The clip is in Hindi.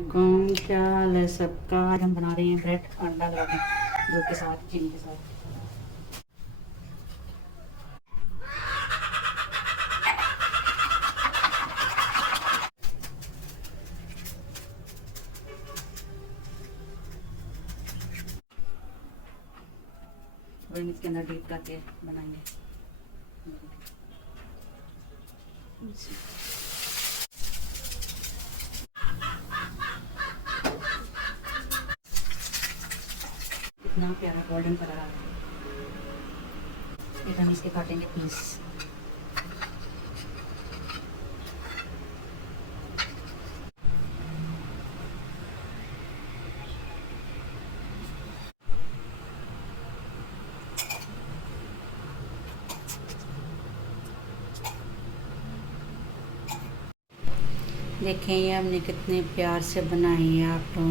क्या हाल है सबका। आज हम बना रहे हैं ब्रेड अंडा लगा दूध के साथ, चीनी के साथ। और इसके अंदर डीप करके बनाएंगे। इतना प्यारा गोल्डन कलर आ रहा है। फिर हम इसके काटेंगे पीस। देखें ये हमने कितने प्यार से बनाई है आप लोग।